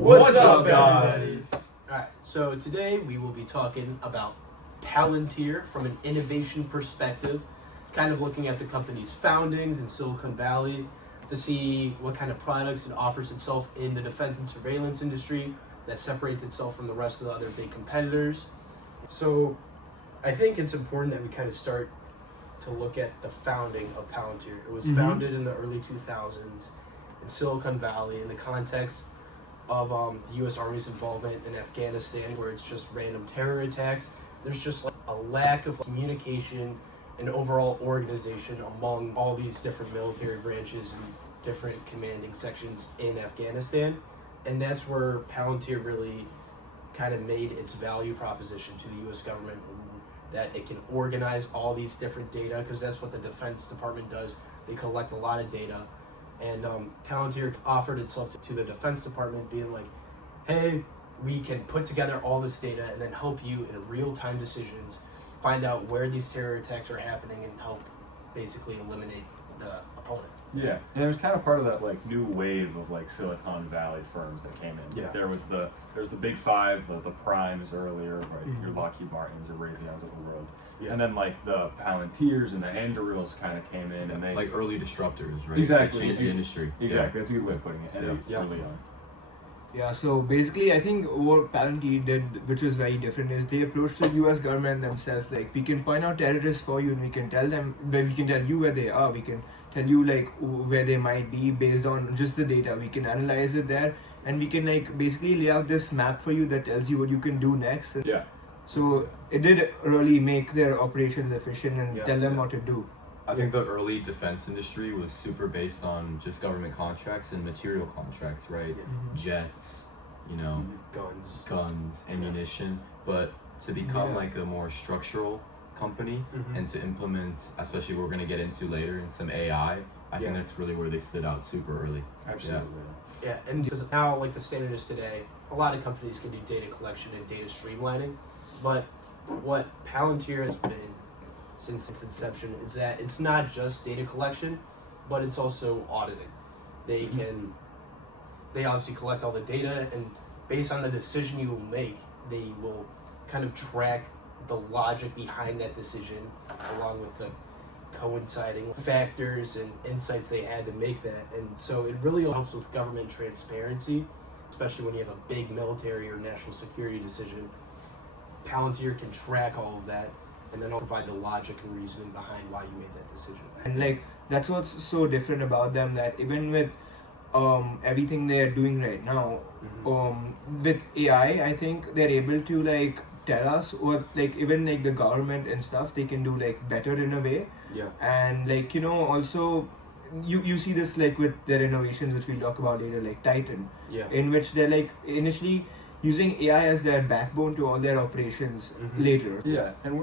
What's up, guys? Alright, so today we will be talking about Palantir from an innovation perspective, kind of looking at the company's foundings in Silicon Valley to see what kind of products it offers itself in the defense and surveillance industry that separates itself from the rest of the other big competitors. So I think it's important that we kind of start to look at the founding of Palantir. It was founded in the early 2000s in Silicon Valley in the context of the U.S. Army's involvement in Afghanistan, where it's just random terror attacks. There's just like a lack of communication and overall organization among all these different military branches and different commanding sections in Afghanistan. And that's where Palantir really kind of made its value proposition to the U.S. government, and that it can organize all these different data, because that's what the Defense Department does. They collect a lot of data. And Palantir offered itself to the Defense Department, being like, hey, we can put together all this data and then help you in real-time decisions, find out where these terror attacks are happening, and help basically eliminate the opponent. Yeah, and it was kind of part of that like new wave of like Silicon Valley firms that came in. Yeah. There's the big five, the primes earlier, right? Your Lockheed Martins or Raytheons of the world. Yeah. And then like the Palantirs and the Andurils kind of came in, and they like early disruptors, right? Exactly. Like changed the industry. Exactly, that's a good way of putting it. And Yeah. early on. Yeah, so basically I think what Palantir did, which was very different, is they approached the US government themselves, like, we can point out terrorists for you and we can tell them, we can tell you where they are, we can tell you like where they might be based on just the data, we can analyze it there, and we can like basically lay out this map for you that tells you what you can do next. Yeah. So it did really make their operations efficient and Yeah. tell them what to do. I think the early defense industry was super based on just government contracts and material contracts, right? Jets, guns, ammunition. But to become like a more structural company and to implement, especially what we're going to get into later, in some AI, I think that's really where they stood out super early. Absolutely. Yeah, and because now, like the standard is today, a lot of companies can do data collection and data streamlining, but what Palantir has been since its inception is that it's not just data collection, but it's also auditing. They obviously collect all the data, and based on the decision you will make, they will kind of track the logic behind that decision, along with the coinciding factors and insights they had to make that. And so it really helps with government transparency, especially when you have a big military or national security decision. Palantir can track all of that and then provide the logic and reasoning behind why you made that decision. And like that's what's so different about them, that even with everything they're doing right now, with AI, I think they're able to like tell us what, like, even like the government and stuff, they can do like better in a way. Yeah. And like, also you see this like with their innovations, which we'll talk about later, like Titan, in which they're like initially using AI as their backbone to all their operations later. Yeah, and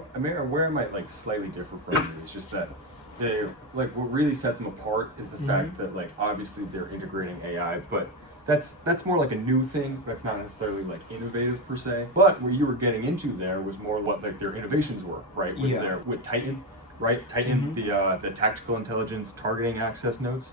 where I might like slightly differ from you is just that they like what really set them apart is the fact that like obviously they're integrating AI, but that's more like a new thing. That's not necessarily like innovative per se. But what you were getting into there was more what like their innovations were, right? With Titan, right? Titan, the tactical intelligence targeting access nodes.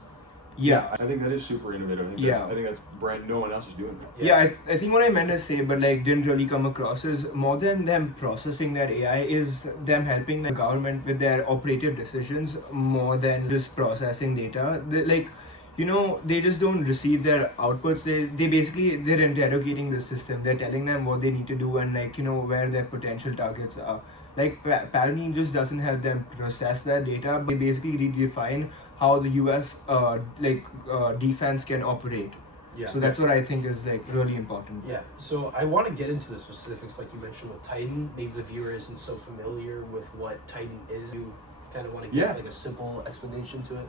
Yeah, I think that is super innovative. I think that's brand. No one else is doing that. Yeah, I think what I meant to say, but like didn't really come across, is more than them processing their AI, is them helping the government with their operative decisions more than just processing data. They just don't receive their outputs. They basically, they're interrogating the system. They're telling them what they need to do and where their potential targets are. Like Palantir just doesn't help them process that data, but they basically redefine how the US defense can operate. Yeah. So that's what I think is like really important. Yeah. So I want to get into the specifics, like you mentioned with Titan. Maybe the viewer isn't so familiar with what Titan is. You kind of want to give like a simple explanation to it.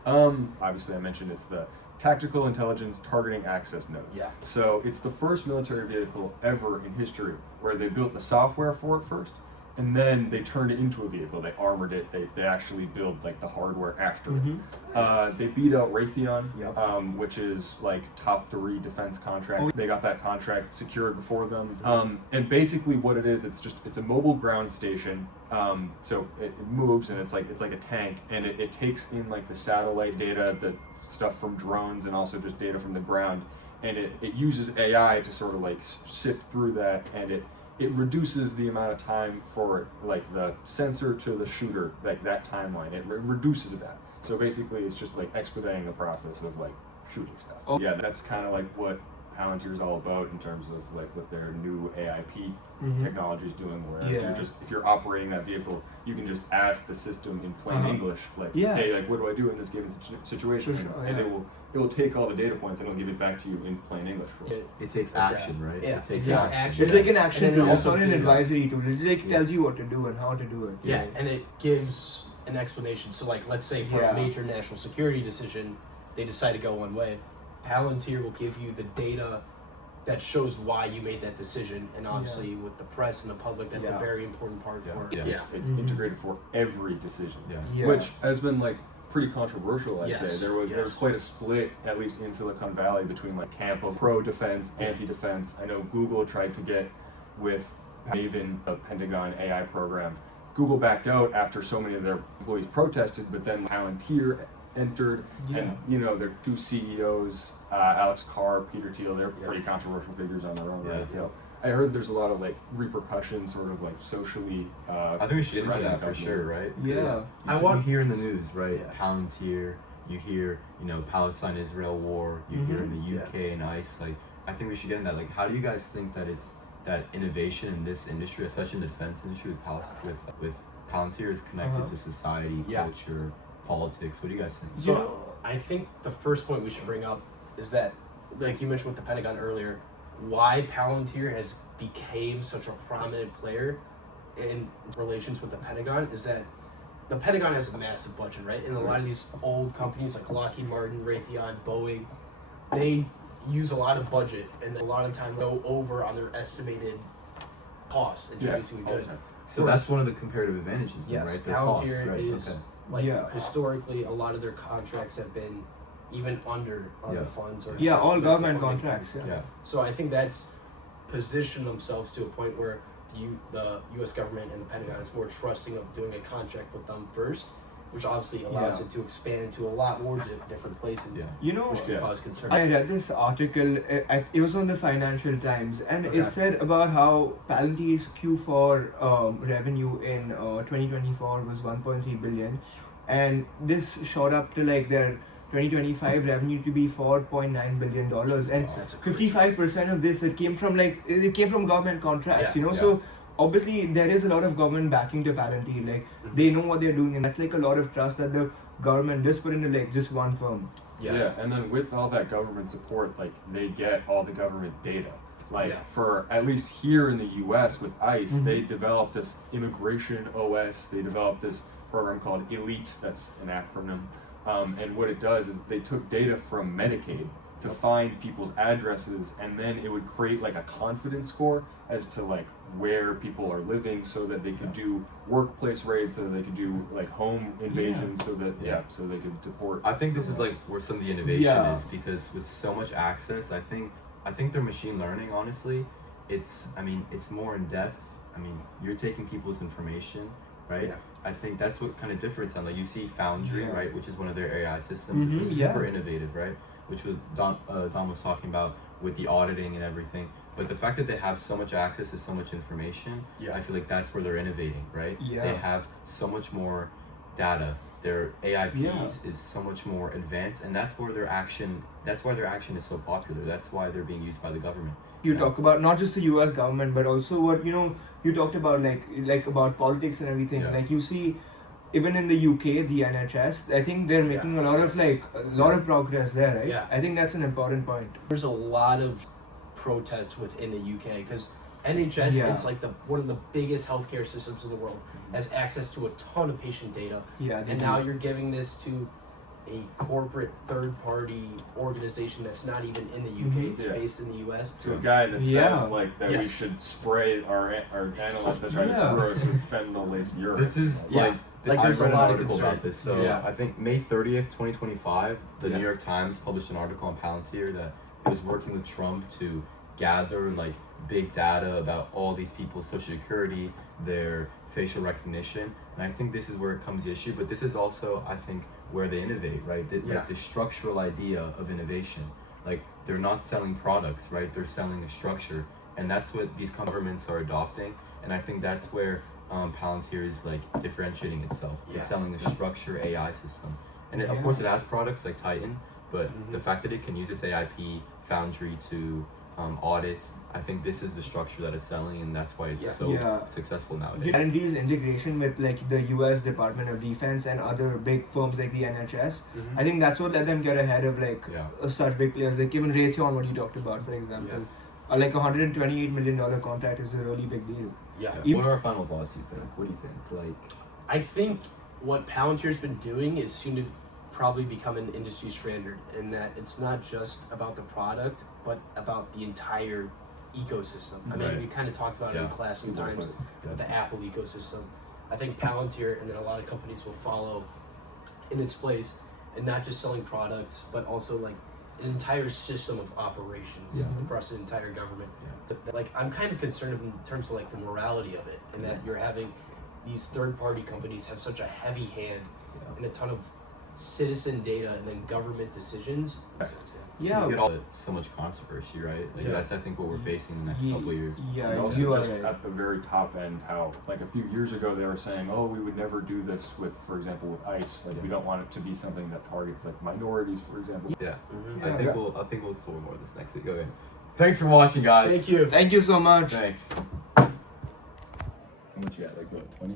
Obviously I mentioned it's the Tactical Intelligence Targeting Access Node. Yeah. So it's the first military vehicle ever in history where they built the software for it first, and then they turned it into a vehicle. They armored it. They actually build like the hardware after it. They beat out Raytheon, which is like top 3 defense contract. They got that contract secured before them. And basically what it is, it's a mobile ground station. So it moves, and it's like a tank, and it takes in like the satellite data, the stuff from drones, and also just data from the ground. and it uses AI to sort of like sift through that, and it reduces the amount of time for like the sensor to the shooter, like that timeline. It reduces that. So basically, it's just like expediting the process of like shooting stuff. Oh. Yeah, that's kind of like what Palantir is all about in terms of like what their new AIP technology is doing. Where if you're operating that vehicle, you can just ask the system in plain English, like, hey, like what do I do in this given situation? And it will take all the data points and it'll give it back to you in plain English. It takes action, right? Yeah, it takes action. It's like an action And then tool. it It's also not an gives- advisory tool. It like tells you what to do and how to do it. Yeah, and it gives an explanation. So, like, let's say for a major national security decision, they decide to go one way. Palantir will give you the data that shows why you made that decision, and obviously with the press and the public, that's a very important part for it. It's integrated for every decision, Yeah. which has been like pretty controversial. I'd Yes. say there was quite a split, at least in Silicon Valley, between like camp of pro-defense, anti-defense. I know Google tried to get with Maven, the Pentagon AI program. Google backed out after so many of their employees protested, but then Palantir entered, and you know their two CEOs, Alex Carr, Peter Thiel, they're pretty controversial figures on their own, right? So I heard there's a lot of like repercussions, sort of like socially. I think we should get into that for sure, right? Yeah. You hear in the news, right? Palantir. You hear, Palestine-Israel war. You hear in the UK and ICE. Like, I think we should get into that. Like, how do you guys think that it's that innovation in this industry, especially in the defense industry, with Palantir, is connected to society, culture, politics? What do you guys think? So I think the first point we should bring up is that, like you mentioned with the Pentagon earlier, why Palantir has became such a prominent player in relations with the Pentagon is that the Pentagon has a massive budget, right? And a lot of these old companies like Lockheed Martin, Raytheon, Boeing, they use a lot of budget and a lot of time go over on their estimated costs in producing the goods. So that's one of the comparative advantages, Yes, right? Their Palantir costs, is right? historically a lot of their contracts have been even under the funds or all the government funding. contracts. Yeah. So I think that's positioned themselves to a point where the U.S. government and the Pentagon is more trusting of doing a contract with them first, which obviously allows it to expand into a lot more different places. You know, which can cause concern. I read this article, it was on the Financial Times, and it said about how Palantir's Q4 revenue in 2024 was 1.3 billion, and this shot up to like their 2025 revenue to be $4.9 billion, and That's a 55% of this it came from government contracts. So obviously there is a lot of government backing to Palantir. Like they know what they're doing, and that's like a lot of trust that the government just put into like just one firm. Yeah, and then with all that government support, like they get all the government data. Like for at least here in the U.S. with ICE, they developed this immigration OS. They developed this program called ELITE. That's an acronym. And what it does is they took data from Medicaid to find people's addresses, and then it would create like a confidence score as to like where people are living, so that they could do workplace raids, so that they could do like home invasions, so that so they could deport. I think this is like where some of the innovation is, because with so much access, I think their machine learning, honestly, it's more in depth. I mean, you're taking people's information, right? I think that's what kind of difference on, like, you see Foundry, right, which is one of their AI systems, which is super innovative, right? Which was Don was talking about with the auditing and everything. But the fact that they have so much access to so much information, I feel like that's where they're innovating, right? They have so much more data. Their AIPs is so much more advanced, and that's why their action is so popular. That's why they're being used by the government. You talk about not just the U.S. government, but also what you talked about, like about politics and everything. Like you see, even in the UK, the NHS, I think they're making a lot of progress there, right? I think that's an important point. There's a lot of protests within the UK because NHS, it's like one of the biggest healthcare systems in the world, has access to a ton of patient data. And now you're giving this to a corporate third-party organization that's not even in the UK, it's based in the US. To a guy that says like that we should spray our analysts that try to spray us with fentanyl-laced urine. This is there's a lot of concern about this. So I think May 30th, 2025, the New York Times published an article on Palantir that it was working with Trump to gather like big data about all these people's social security, their facial recognition, and I think this is where it comes the issue. But this is also, I think, where they innovate, right? Like the structural idea of innovation. Like they're not selling products, right? They're selling a structure, and that's what these governments are adopting. And I think that's where Palantir is like differentiating itself. Yeah. It's selling a structure AI system, and of Yeah. course it has products like Titan, but the fact that it can use its AIP Foundry to audit, I think this is the structure that it's selling, and that's why it's so Yeah. successful nowadays. R&D's integration with like the U.S. Department of Defense and other big firms like the NHS, I think that's what let them get ahead of like Yeah. such big players. Like even Raytheon, what you talked about, for example, like $128 million contract is a really big deal. Yeah. Yeah. What are our final thoughts? You think? What do you think? Like, I think what Palantir's been doing is soon to probably become an industry standard, in that it's not just about the product, but about the entire ecosystem. I mean, Right. we kind of talked about it in Yeah. class sometimes with the Apple ecosystem. I think Palantir and then a lot of companies will follow in its place, and not just selling products, but also like an entire system of operations Yeah. across the entire government. Like, I'm kind of concerned in terms of like the morality of it, and that you're having these third-party companies have such a heavy hand in a ton of citizen data and then government decisions. Yeah. you get so much controversy, right? Like Yeah. that's I think what we're facing in the next couple of years. Yeah, And also you are just right. at the very top end, how like a few years ago they were saying, oh, we would never do this with, for example, with ICE. Like we don't want it to be something that targets like minorities, for example. Yeah. Mhm. I Yeah. think we'll explore more of this next week. Okay. Thanks for watching, guys. Thank you. Thank you so much. Thanks. How much you got? Like what? 20?